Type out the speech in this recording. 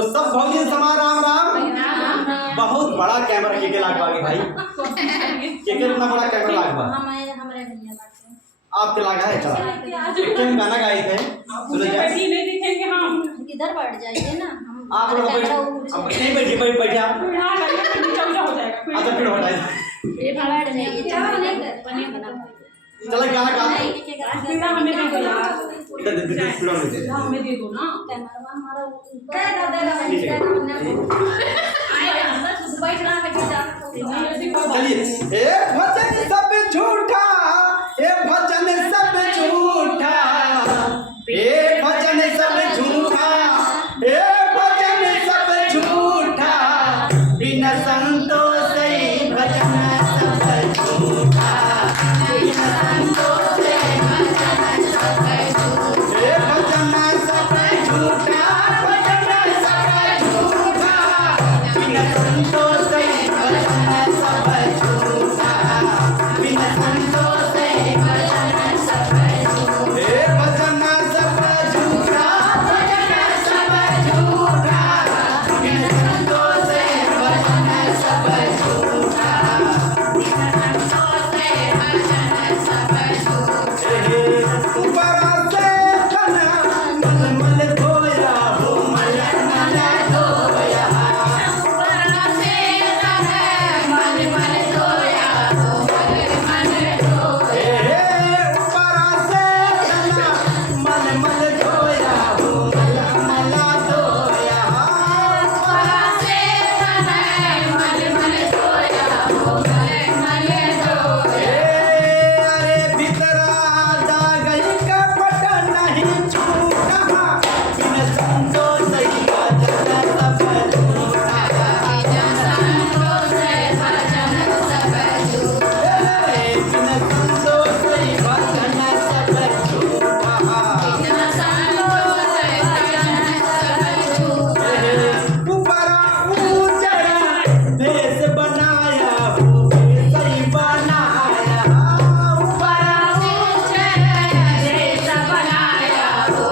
तो सब भौजी समा राम राम। बहुत बड़ा कैमरा के लाग बागी भाई, के इतना बड़ा कैमरा लाग बा आपके लागा है। चला एक गाना गाए थे, सुनो बैठी नहीं दिखेंगे हम, इधर बैठ जाइए ना। आप लोग अब नहीं बैठिए, बैठिए आप। अच्छा फिर हटाइए, बैठ जाइए। चला गाना गा हमें दे दो यार, हमें दे दो ना। कैमरा हमारा बैठ रहा है। चलिए। ए भजन सब झूठा, ए भजन सब झूठा, ए भजन सब झूठा, ए भजन सब झूठा, बिना संतोष भजन सब झूठा, बिना संतोष भजन सब झूठा, ए भजन सब झूठा, भजन सब झूठा, बिना संतोष भजन सब झूठा, बिना संतोष भजन सब झूठा, ए भजन सब झूठा, भजन सब झूठा, बिना संतोष भजन सब झूठा, बिना संतोष भजन सब झूठा। ऊपर से तना मल मल धोया हो, मल मल धोया, ऊपर से तना मल मल धोया हो, मल मल धोया, ऊपर से तना मल मल धोया हो, मल मल धोया, ऊपर से तना मल मल धोया हो, मल मल धोया। अरे भीतरा गई कपट नहीं छूटा, बिना संतोष भजन सब झूठा, बिना संतोष भजन सब झूठा, बिना संतोष भजन सब झूठा, बिना संतोष भजन सब झूठा। ऊपरा ऊंचड़ा देश बनाया हो, सही बनाया, ऊपरा ऊंचड़ा देश बनाया हो,